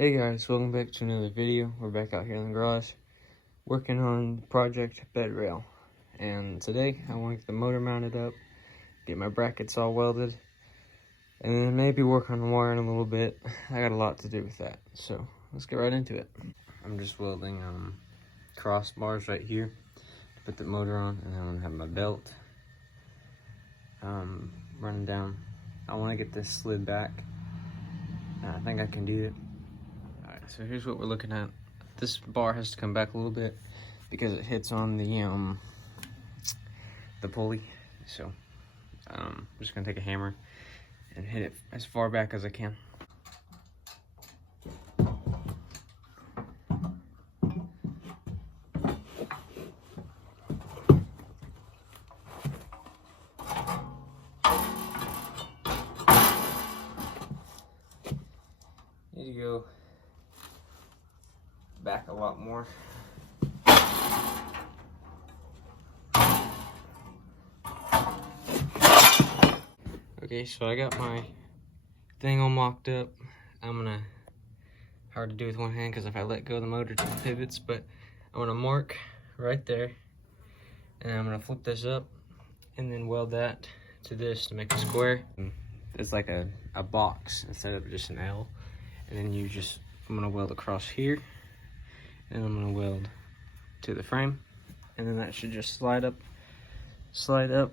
Hey guys, welcome back to another video. We're back out here in the garage working on Project Bed Rail. And today I want to get the motor mounted up, get my brackets all welded, and then maybe work on wiring a little bit. I got a lot to do with that, so let's get right into it. I'm just welding crossbars right here to put the motor on, and then I'm going to have my belt running down. I want to get this slid back, and I think I can do it. Alright, so here's what we're looking at. This bar has to come back a little bit because it hits on the pulley. So I'm just gonna take a hammer and hit it as far back as I can. Need to go back a lot more. Okay, so I got my thing all mocked up. Hard to do with one hand because if I let go the motor to pivots, but I'm gonna mark right there, and I'm gonna flip this up and then weld that to this to make a square. It's like a box instead of just an L. And then I'm gonna weld across here, and I'm gonna weld to the frame, and then that should just slide up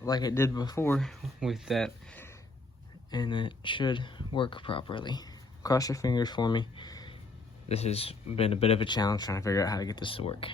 like it did before with that, and it should work properly. Cross your fingers for me. This has been a bit of a challenge trying to figure out how to get this to work.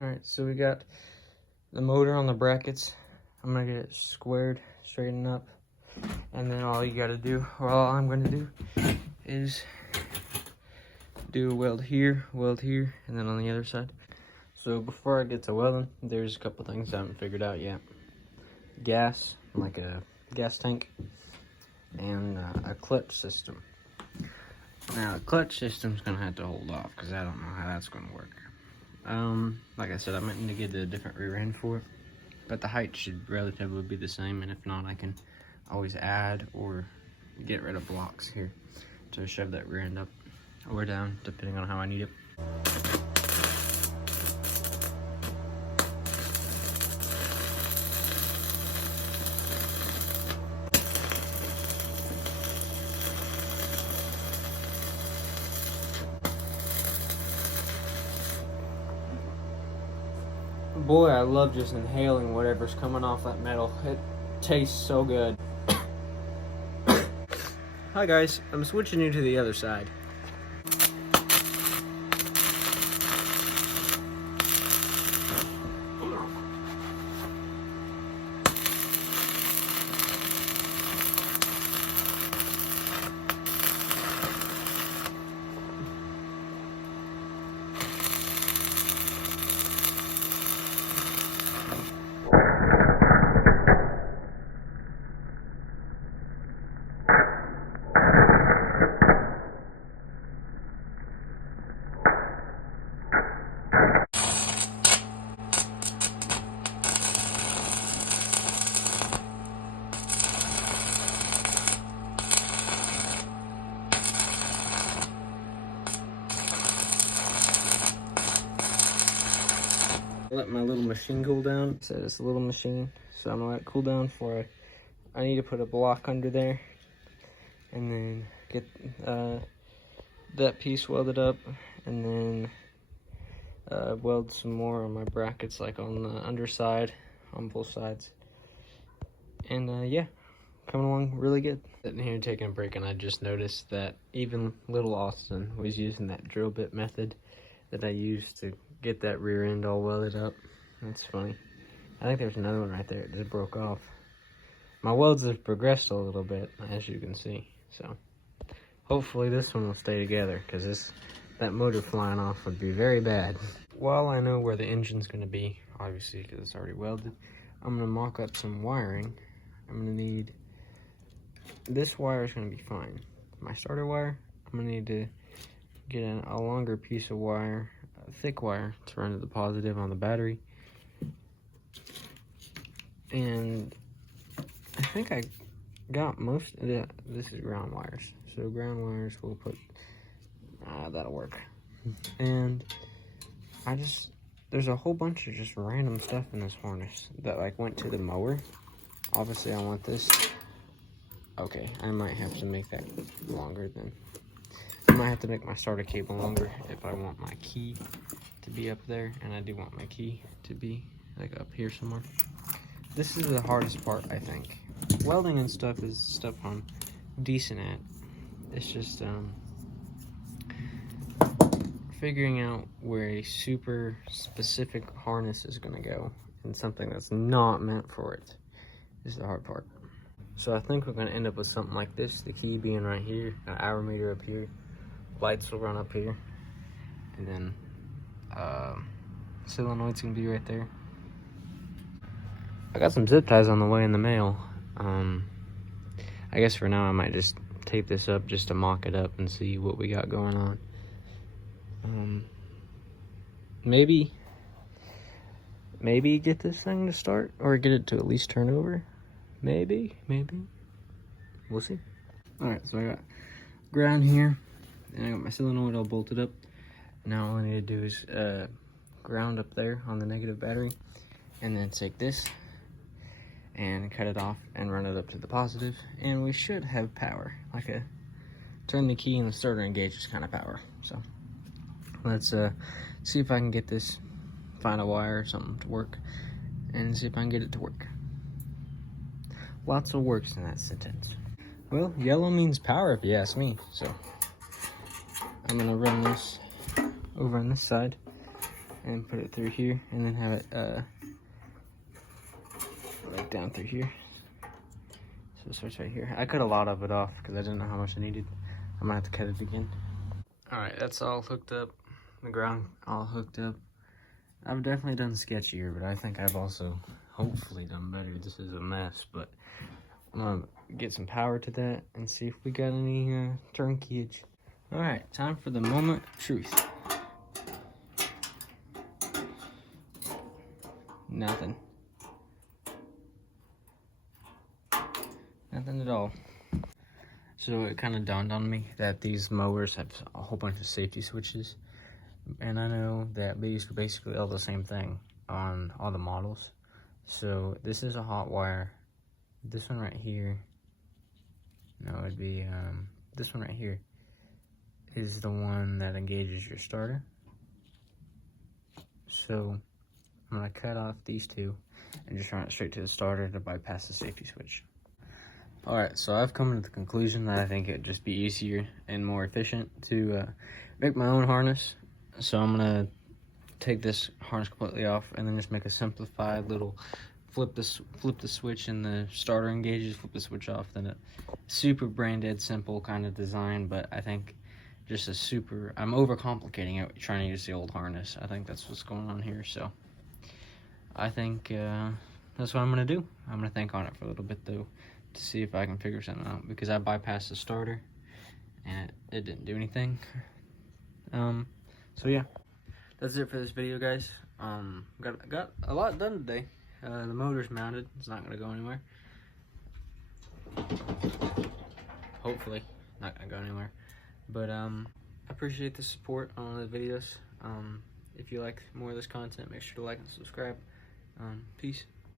Alright, so we got the motor on the brackets. I'm gonna get it squared, straightened up, and then all I'm gonna do is do a weld here, and then on the other side. So before I get to welding, there's a couple things I haven't figured out yet. Gas, like a gas tank, and a clutch system. Now, the clutch system's gonna have to hold off because I don't know how that's gonna work. Like I said, I might need to get a different rear end for it, but the height should relatively be the same, and if not, I can always add or get rid of blocks here to shove that rear end up or down, depending on how I need it. Boy, I love just inhaling whatever's coming off that metal. It tastes so good. Hi guys, I'm switching you to the other side. Let my little machine cool down. So it's a little machine, so I'm gonna let it cool down for I need to put a block under there and then get that piece welded up, and then weld some more on my brackets, like on the underside on both sides. And yeah, coming along really good. Sitting here taking a break, and I just noticed that even little Austin was using that drill bit method that I used to get that rear end all welded up. That's funny. I think there's another one right there. It just broke off. My welds have progressed a little bit, as you can see. So hopefully this one will stay together, because that motor flying off would be very bad. While I know where the engine's going to be, obviously because it's already welded, I'm going to mock up some wiring. I'm going to need, this wire is going to be fine. My starter wire, I'm going to need to get a longer piece of wire, a thick wire, to run to the positive on the battery. And I think I got most of that. This is ground wires. So ground wires, we'll put, that'll work. And there's a whole bunch of just random stuff in this harness that like went to the mower. Obviously I want this. Okay, I might have to make that longer then. I might have to make my starter cable longer if I want my key to be up there, and I do want my key to be like up here somewhere. This is the hardest part, I think. Welding and stuff is stuff I'm decent at. It's just figuring out where a super specific harness is going to go, and something that's not meant for it is the hard part. So I think we're going to end up with something like this, the key being right here, an hour meter up here, lights will run up here, and then solenoid's going to be right there. I got some zip ties on the way in the mail. I guess for now I might just tape this up just to mock it up and see what we got going on. Maybe get this thing to start, or get it to at least turn over. Maybe. We'll see. Alright, so I got ground here, and I got my solenoid all bolted up. Now all I need to do is ground up there on the negative battery, and then take this and cut it off and run it up to the positive, and we should have power, like a turn the key and the starter engages kind of power. So let's see if I can get this, find a wire or something to work, and see if I can get it to work. Lots of works in that sentence. Well, yellow means power if you ask me, so I'm gonna run this over on this side and put it through here, and then have it like down through here. So it starts right here. I cut a lot of it off because I didn't know how much I needed. I'm gonna have to cut it again. Alright, that's all hooked up. The ground all hooked up. I've definitely done sketchier, but I think I've also hopefully done better. This is a mess, but I'm gonna get some power to that and see if we got any turnkeyage. Alright, time for the moment of truth. Nothing. Nothing at all. So it kind of dawned on me that these mowers have a whole bunch of safety switches, and I know that these are basically all the same thing on all the models. So this is a hot wire. This one right here, no, it'd be this one right here is the one that engages your starter. So I'm gonna cut off these two and just run it straight to the starter to bypass the safety switch. Alright, so I've come to the conclusion that I think it'd just be easier and more efficient to make my own harness. So I'm gonna take this harness completely off and then just make a simplified little flip the switch and the starter engages, flip the switch off. Then a super brain dead simple kind of design, but I think just I'm overcomplicating it trying to use the old harness. I think that's what's going on here. So I think that's what I'm gonna do. I'm gonna think on it for a little bit though, to see if I can figure something out, because I bypassed the starter and it didn't do anything. So yeah, that's it for this video, guys. Got a lot done today. The motor's mounted, it's not gonna go anywhere. Hopefully not gonna go anywhere, but I appreciate the support on the videos. If you like more of this content, make sure to like and subscribe. Peace.